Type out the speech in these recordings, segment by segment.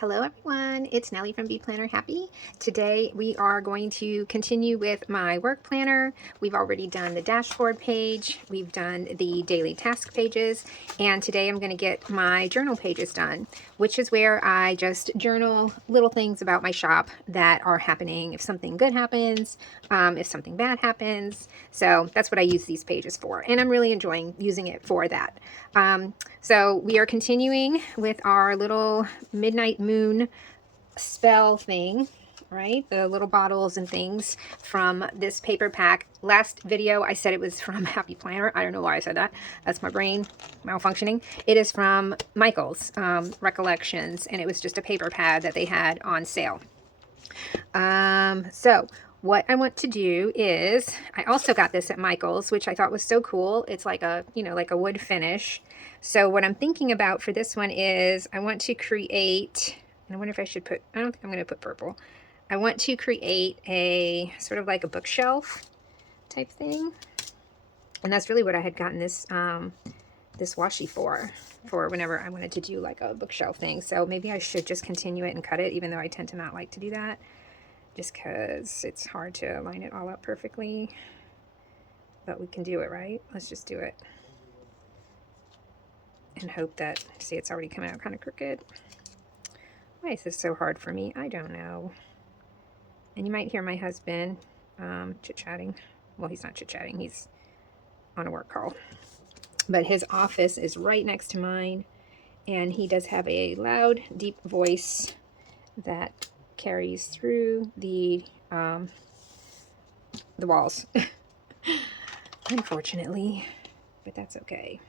Hello everyone, it's Nellie from Be Planner Happy. Today we are going to continue with my work planner. We've already done the dashboard page, we've done the daily task pages, and today I'm going to get my journal pages done, which is where I just journal little things about my shop that are happening, if something good happens, if something bad happens. So that's what I use these pages for, and I'm really enjoying using it for that. So we are continuing with our little midnight moon spell thing, right? The little bottles and things from this paper pack. Last video I said it was from Happy Planner. I don't know why I said that. That's my brain malfunctioning. It is from Michael's Recollections, and it was just a paper pad that they had on sale. So what I want to do is, I also got this at Michael's, which I thought was so cool. It's like a, like a wood finish. So what I'm thinking about for this one is I want to create, and I wonder if I should put, I don't think I'm going to put purple. I want to create a sort of like a bookshelf type thing. And that's really what I had gotten this, this washi for whenever I wanted to do like a bookshelf thing. So maybe I should just continue it and cut it, even though I tend to not like to do that, just because it's hard to line it all up perfectly. But we can do it, right? Let's just do it. And hope that, see, it's already coming out kind of crooked. Why is this so hard for me? I don't know. And you might hear my husband chit-chatting. Well, he's not chit-chatting. He's on a work call. But his office is right next to mine. And he does have a loud, deep voice that carries through the walls. Unfortunately. But that's okay.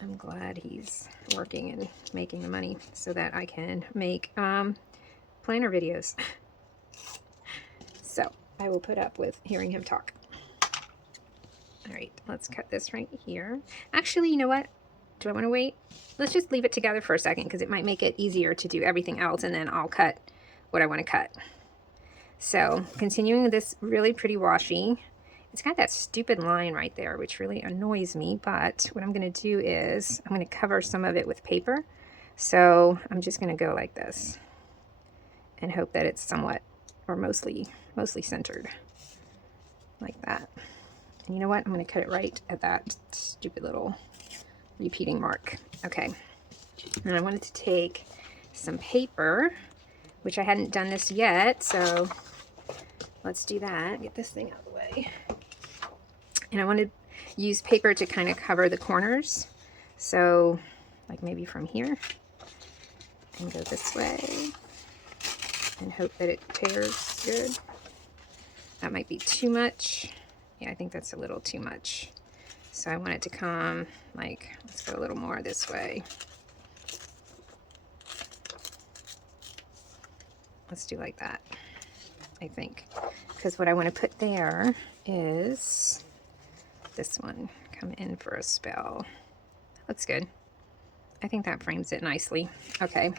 I'm glad he's working and making the money so that I can make planner videos. So I will put up with hearing him talk. All right, let's cut this right here. Actually, you know what? Do I want to wait? Let's just leave it together for a second because it might make it easier to do everything else, and then I'll cut what I want to cut. So continuing this really pretty washi. It's got that stupid line right there, which really annoys me, but what I'm going to do is I'm going to cover some of it with paper. So I'm just going to go like this and hope that it's somewhat, or mostly centered like that. And you know what? I'm going to cut it right at that stupid little repeating mark. Okay. And I wanted to take some paper, which I hadn't done this yet, so let's do that. Get this thing out of the way. And I want to use paper to kind of cover the corners. So, like maybe from here, and go this way, and hope that it tears good. That might be too much. Yeah, I think that's a little too much. So I want it to come like, let's go a little more this way. Let's do like that, I think. Because what I want to put there is this one, come in for a spell. Looks good. I think that frames it nicely. Okay,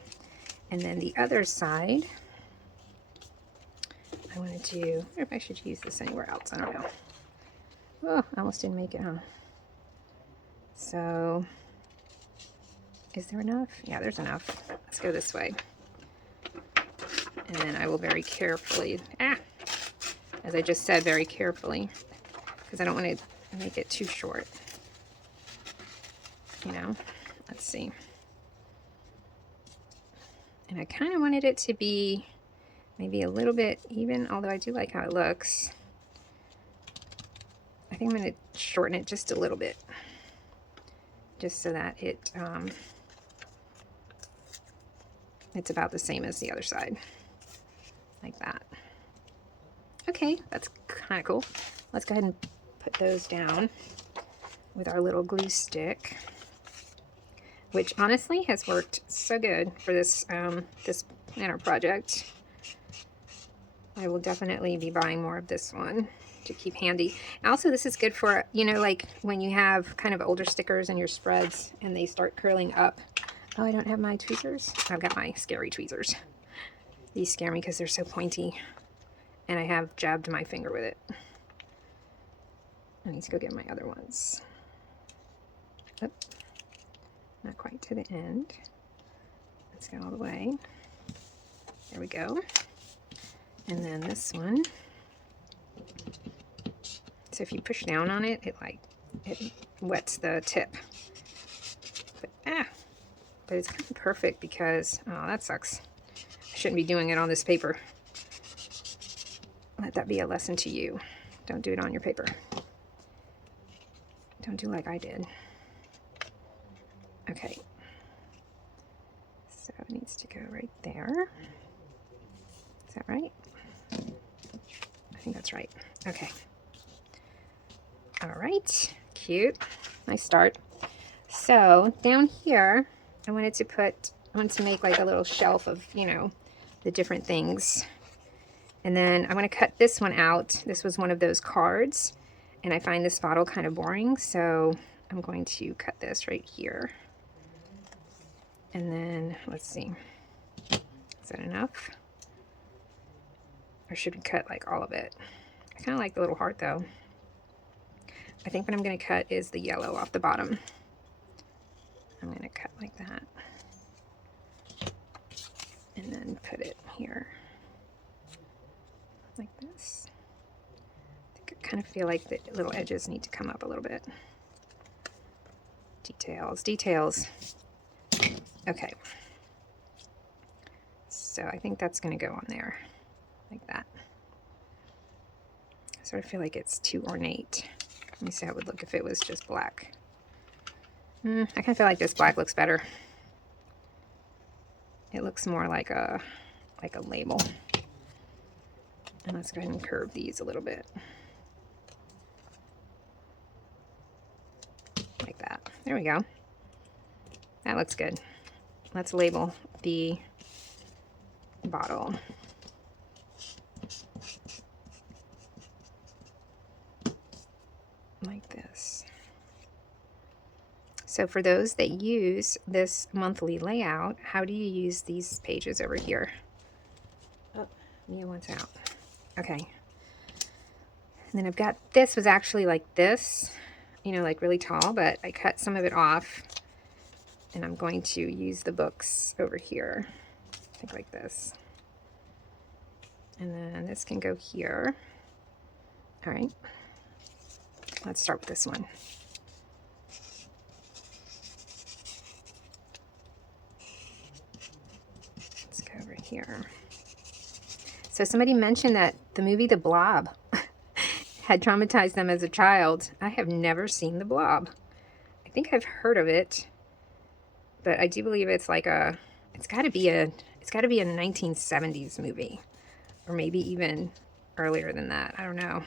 and then the other side, I want to do, I wonder if I should use this anywhere else. I don't know. Oh, I almost didn't make it, huh? So, is there enough? Yeah, there's enough. Let's go this way. And then I will very carefully, as I just said, very carefully, because I don't want to make it too short. You know, let's see. And I kind of wanted it to be maybe a little bit even, although I do like how it looks. I think I'm going to shorten it just a little bit, just so that it it's about the same as the other side, like that. Okay, that's kind of cool. Let's go ahead and put those down with our little glue stick, which honestly has worked so good for this this planner project. I will definitely be buying more of this one to keep handy. Also, this is good for, you know, like when you have kind of older stickers in your spreads and they start curling up. Oh, I don't have my tweezers. I've got my scary tweezers. These scare me because they're so pointy, and I have jabbed my finger with it. I need to go get my other ones. Oh, not quite to the end. Let's Go all the way. There we go. And then this one. So if you push down on it, it wets the tip. But it's kind of perfect because, oh, that sucks. I shouldn't be doing it on this paper. Let that be a lesson to you. Don't do it on your paper. Don't do like I did. Okay. So it needs to go right there. Is that right? I think that's right. Okay. All right. Cute. Nice start. So down here, I wanted to make like a little shelf of, you know, the different things. And then I want to cut this one out. This was one of those cards, and I find this bottle kind of boring, so I'm going to cut this right here. And then, let's see, is that enough? Or should we cut like all of it? I kind of like the little heart though. I think what I'm going to cut is the yellow off the bottom. I'm going to cut like that. And then put it here. Like this. I kind of feel like the little edges need to come up a little bit. Details, details. Okay. So I think that's going to go on there. Like that. I sort of feel like it's too ornate. Let me see how it would look if it was just black. I kind of feel like this black looks better. It looks more like a label. And let's go ahead and curve these a little bit. Like that. There we go. That looks good. Let's label the bottle. Like this. So for those that use this monthly layout, how do you use these pages over here? Oh, Mia wants out. Okay. And then I've got, this was actually like this, you know, like really tall, but I cut some of it off, and I'm going to use the books over here. I think like this. And then this can go here. All right. Let's start with this one. Let's go over here. So somebody mentioned that the movie The Blob had traumatized them as a child. I have never seen The Blob. I think I've heard of it, but I do believe it's like a, it's got to be a 1970s movie, or maybe even earlier than that. I don't know.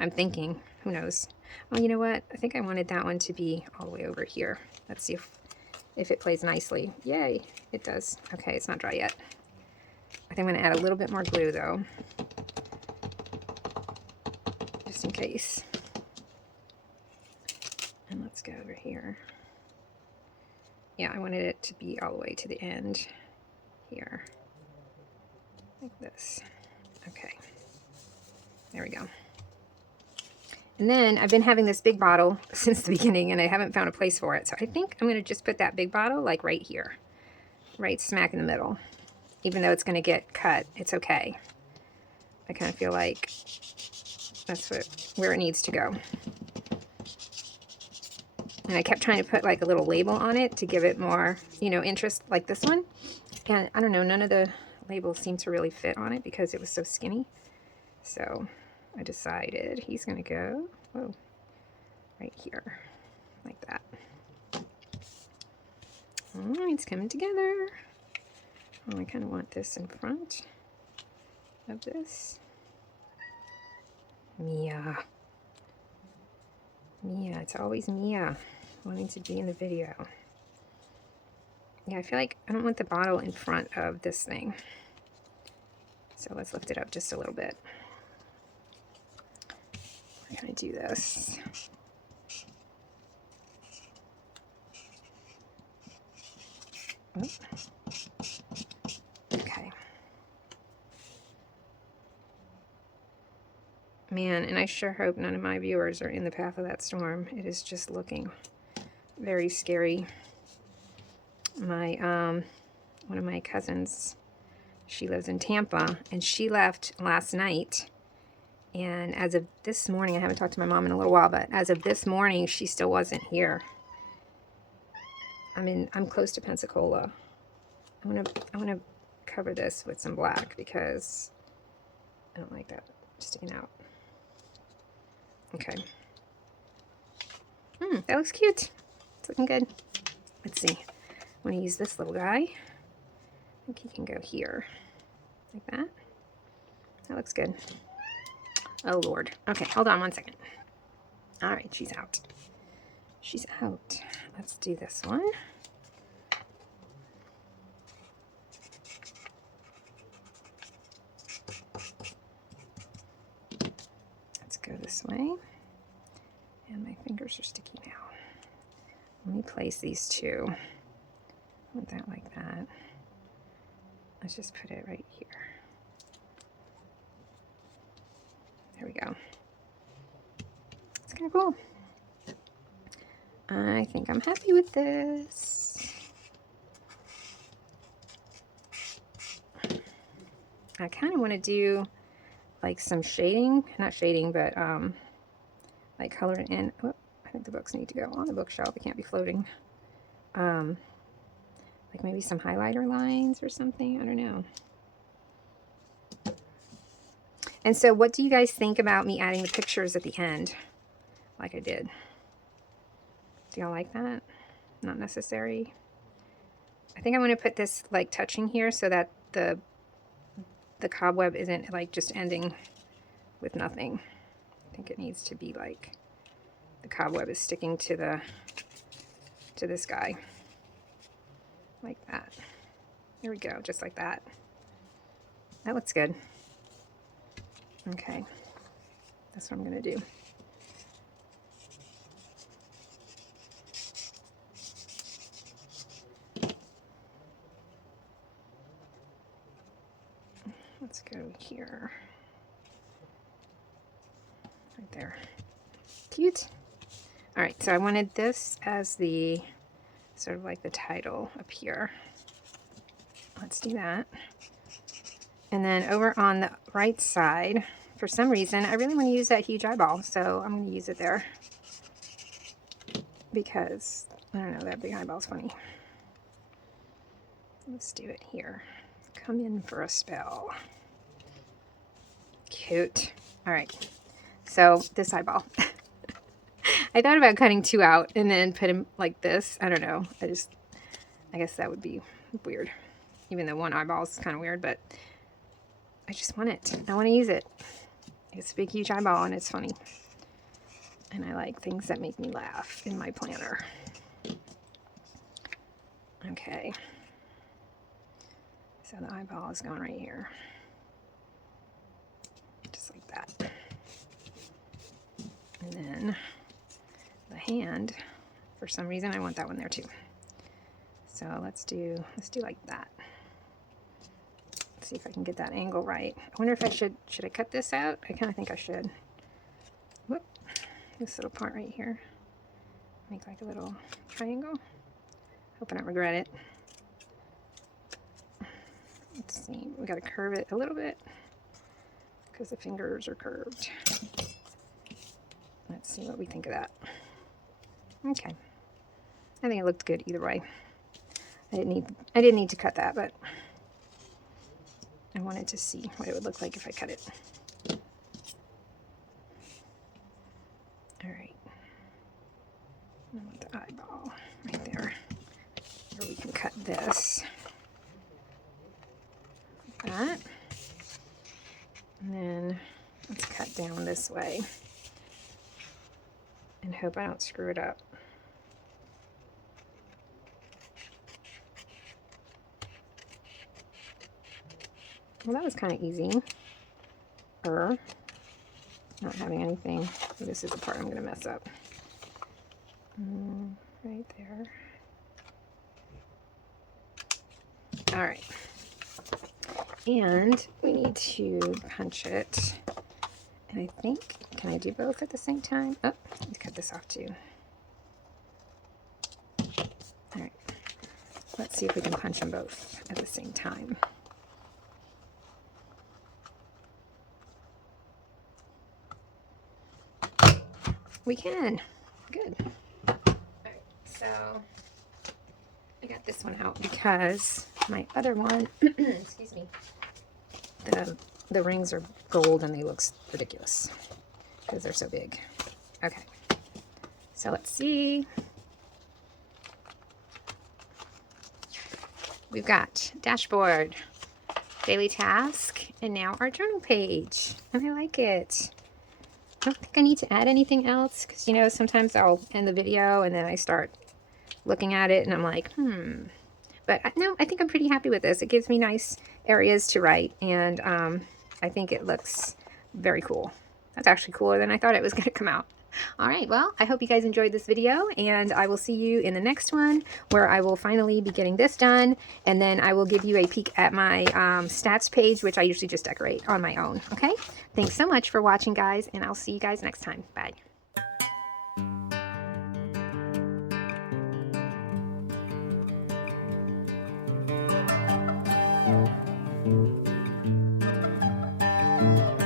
I'm thinking, who knows? Oh, you know what? I think I wanted that one to be all the way over here. Let's see if it plays nicely. Yay, it does. Okay, it's not dry yet. I think I'm going to add a little bit more glue though, just in case. And let's go over here. Yeah, I wanted it to be all the way to the end here, like this. Okay, there we go. And then I've been having this big bottle since the beginning, and I haven't found a place for it. So I think I'm going to just put that big bottle like right here, right smack in the middle. Even though it's going to get cut, it's okay. I kind of feel like that's where it needs to go. And I kept trying to put like a little label on it to give it more, you know, interest, like this one. And I don't know, none of the labels seemed to really fit on it because it was so skinny. So I decided he's going to go, whoa, right here, like that. Oh, it's coming together. Oh, I kind of want this in front of this. Mia. Mia, it's always Mia wanting to be in the video. Yeah, I feel like I don't want the bottle in front of this thing. So let's lift it up just a little bit. We're going to do this. Oh. Okay. Man, and I sure hope none of my viewers are in the path of that storm. It is just looking very scary. My one of my cousins, she lives in Tampa, and she left last night. And as of this morning, I haven't talked to my mom in a little while, but as of this morning, she still wasn't here. I'm close to Pensacola. I'm gonna cover this with some black because I don't like that sticking out. Okay. That looks cute. It's looking good. Let's see. I want to use this little guy. I think he can go here. Like that. That looks good. Oh, Lord. Okay, hold on one second. All right, she's out. She's out. Let's do this one. Let's go this way. And my fingers are sticky now. Let me place these two. I want that like that. Let's just put it right here. There we go. It's kind of cool. I think I'm happy with this. I kind of want to do like some shading, not shading, but like color it in. Oh, I think the books need to go on the bookshelf. It can't be floating. Like maybe some highlighter lines or something. I don't know. And so what do you guys think about me adding the pictures at the end like I did? Do y'all like that? Not necessary. I think I'm going to put this like touching here so that the cobweb isn't like just ending with nothing. I think it needs to be like the cobweb is sticking to this guy. Like that. There we go, just like that. That looks good. Okay, that's what I'm gonna do. Let's go here. Right there. Cute. All right, so I wanted this as the sort of like the title up here. Let's do that. And then over on the right side, for some reason, I really want to use that huge eyeball, so I'm going to use it there. Because, I don't know, that big eyeball's funny. Let's do it here. Come in for a spell. Cute. All right. So, this eyeball. I thought about cutting two out and then put him like this. I don't know. I guess that would be weird. Even though one eyeball is kind of weird, but I just want it. I want to use it. It's a big, huge eyeball, and it's funny. And I like things that make me laugh in my planner. Okay. So the eyeball is going right here. Just like that. And then the hand, for some reason, I want that one there too. So let's do like that. See if I can get that angle right. I wonder if I should I cut this out? I kind of think I should. Whoop, this little part right here. Make like a little triangle. Hope I don't regret it. Let's see, we got to curve it a little bit because the fingers are curved. Let's see what we think of that. Okay, I think it looked good either way. I didn't need to cut that, but I wanted to see what it would look like if I cut it. All right. I want the eyeball right there. Or we can cut this. Like that. And then let's cut down this way. And hope I don't screw it up. Well, that was kind of easy. Not having anything. This is the part I'm going to mess up. Right there. All right. And we need to punch it. And I think, can I do both at the same time? Oh, let me cut this off too. All right. Let's see if we can punch them both at the same time. We can. Good. All right, so I got this one out because my other one, excuse me, the rings are gold and they look ridiculous because they're so big. Okay, so let's see. We've got dashboard, daily task, and now our journal page. And I like it. I don't think I need to add anything else because, you know, sometimes I'll end the video and then I start looking at it and I'm like, But no, I think I'm pretty happy with this. It gives me nice areas to write, and I think it looks very cool. That's actually cooler than I thought it was going to come out. All right, well, I hope you guys enjoyed this video, and I will see you in the next one where I will finally be getting this done, and then I will give you a peek at my stats page, which I usually just decorate on my own, okay? Thanks so much for watching, guys, and I'll see you guys next time. Bye. Thank you.